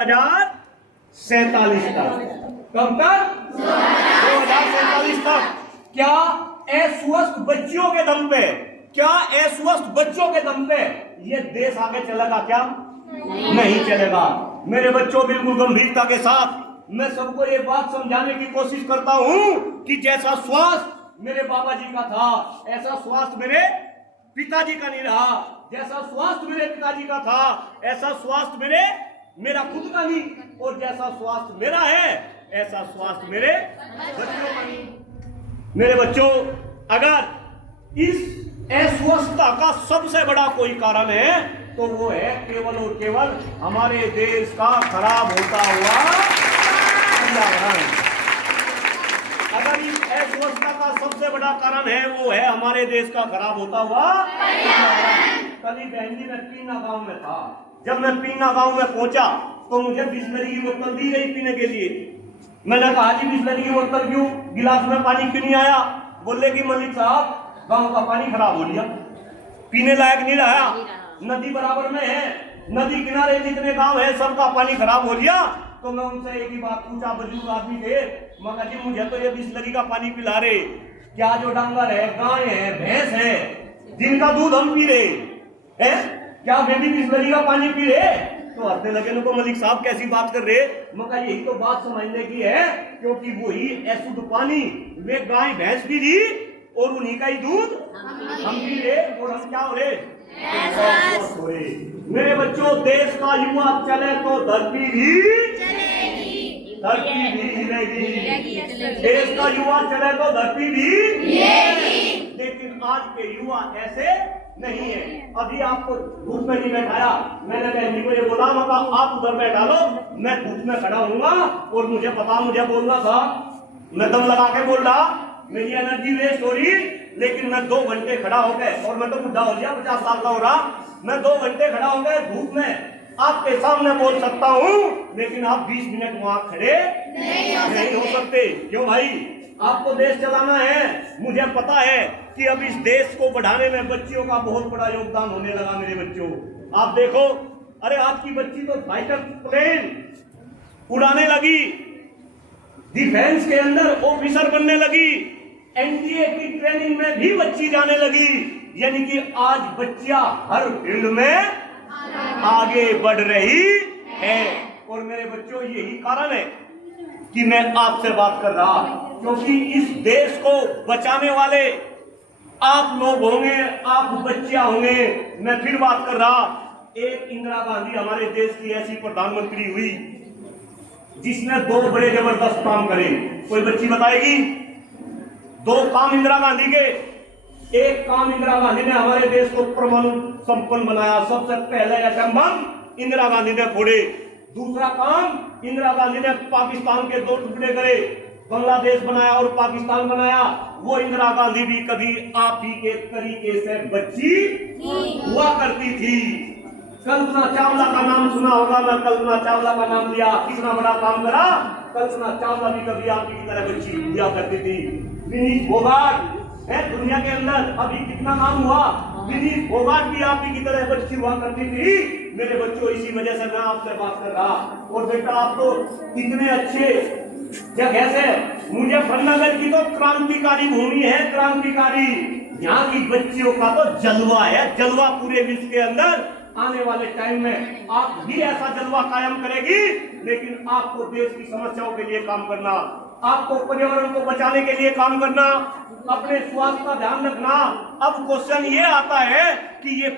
2047 तक। कब तक? 2047 तक। क्या अस्वस्थ बच्चियों के दम पे, क्या अस्वस्थ बच्चों के दम पे ये देश आगे चलेगा? क्या नहीं चलेगा। मेरे बच्चों, बिल्कुल गंभीरता के साथ मैं सबको ये बात समझाने की कोशिश करता हूं कि जैसा स्वास्थ्य मेरे बाबा जी का था, ऐसा स्वास्थ्य मेरे पिताजी का नहीं रहा। जैसा स्वास्थ्य मेरे पिताजी का था, ऐसा स्वास्थ्य मेरा खुद का नहीं। और जैसा स्वास्थ्य मेरा है, ऐसा स्वास्थ्य मेरे बच्चों का नहीं। मेरे बच्चों, अगर इस अस्वस्थता का सबसे बड़ा कोई कारण है तो वो है केवल और केवल हमारे देश का खराब होता हुआ पर्यावरण। अगर इस अस्वस्थता का सबसे बड़ा कारण है वो है हमारे देश का खराब होता हुआ पर्यावरण। कल ही बहन जी, मैं पीना गांव में था। जब मैं पीना गांव में पहुंचा तो मुझे बिस्लरी की बोतल दी गई पीने के लिए। मैंने कहा जी, बिस्लरी की बोतल क्यों? गिलास में पानी क्यों नहीं आया? बोले कि मलिक साहब, गांव का पानी खराब हो गया, पीने लायक नहीं रहा। नदी बराबर में है, नदी किनारे जितने गांव है सबका पानी खराब हो गया। तो मैं उनसे एक ही बात पूछा, बुजुर्ग आदमी थे, मगर जी मुझे तो ये बिस्लरी का पानी पिला रहे, क्या जो डांगर है, गाय है, भैंस है, जिनका दूध हम पी रहे हैं, क्या वे भी बिस्लरी का पानी पी रहे? तो हंसने लगे। उनको मलिक साहब कैसी बात कर रहे? मगर यही तो बात समझने की है, क्योंकि वही अशुद्ध पानी वे गाय भैंस पी रही और उन्हीं का ही दूध हम पी रहे, और हम क्या हो रहे? मेरे बच्चों, देश का युवा चले तो धरती भी हिलेगी। देश का युवा चले तो धरती भी हिलेगी। लेकिन आज के युवा ऐसे नहीं है। अभी आपको धूप में नहीं बैठाया, मैंने बहनी को ये बोला, मगर आप उधर बैठा लो, मैं धूप में खड़ा हूँगा और मुझे पता, मुझे बोलना था, मैं दम लगा के बोल रहा, मेरी एनर्जी वेस्ट हो रही, लेकिन मैं 2 घंटे खड़ा हो गए, और मैं तो बुढ़ा हो गया, 50 साल का हो रहा, मैं 2 घंटे खड़ा हो गए धूप में, आपके सामने बोल सकता हूँ, लेकिन आप 20 मिनट वहां खड़े नहीं हो सकते। क्यों भाई? आपको देश चलाना है। मुझे पता है कि अब इस देश को बढ़ाने में बच्चियों का बहुत बड़ा योगदान होने लगा। मेरे बच्चों, आप देखो, अरे आज की बच्ची तो फाइटर प्लेन उड़ाने लगी, डिफेंस के अंदर ऑफिसर बनने लगी, एनडीए की ट्रेनिंग में भी बच्ची जाने लगी। यानी कि आज बच्चियां हर फील्ड में आगे बढ़ रही है। और मेरे बच्चों, यही कारण है कि मैं आपसे बात कर रहा, क्योंकि इस देश को बचाने वाले आप लोग होंगे, आप बच्चियां होंगे। मैं फिर बात कर रहा, एक इंदिरा गांधी हमारे देश की ऐसी प्रधानमंत्री हुई जिसने 2 बड़े जबरदस्त काम करे। कोई बच्ची बताएगी? 2 काम इंदिरा गांधी के। एक काम इंदिरा गांधी ने हमारे देश को परमाणु संपन्न बनाया, सबसे पहले एटम बम इंदिरा गांधी ने फोड़े। दूसरा काम, इंदिरा गांधी ने पाकिस्तान के 2 टुकड़े करे, बांग्लादेश बनाया और पाकिस्तान बनाया। वो इंदिरा गांधी भी कभी आप ही के तरीके से बच्ची हुआ करती थी। कल्पना चावला का नाम सुना होगा, मैं कल्पना चावला का नाम लिया, कितना बड़ा काम करा। कल्पना चावला भी कभी आप ही की तरह बच्ची हुआ करती थी। विनीत फोगाट है दुनिया के अंदर, अभी कितना नाम हुआ, विनीत फोगाट भी आप ही की तरह बच्ची हुआ करती थी। मेरे बच्चों, इसी वजह से मैं आपसे बात कर रहा। और बेटा, आप तो इतने अच्छे जगह से, मुझे फन्नागढ़ की तो क्रांतिकारी भूमि है, क्रांतिकारी। यहाँ की बच्चियों का तो जलवा है, जलवा पूरे विश्व के अंदर। आने वाले टाइम में आप भी ऐसा जलवा कायम करेगी, लेकिन आपको देश की समस्याओं के लिए काम करना, आपको पर्यावरण को बचाने के लिए काम करना, अपने स्वास्थ्य का ध्यान रखना। अब क्वेश्चन ये आता है कि ये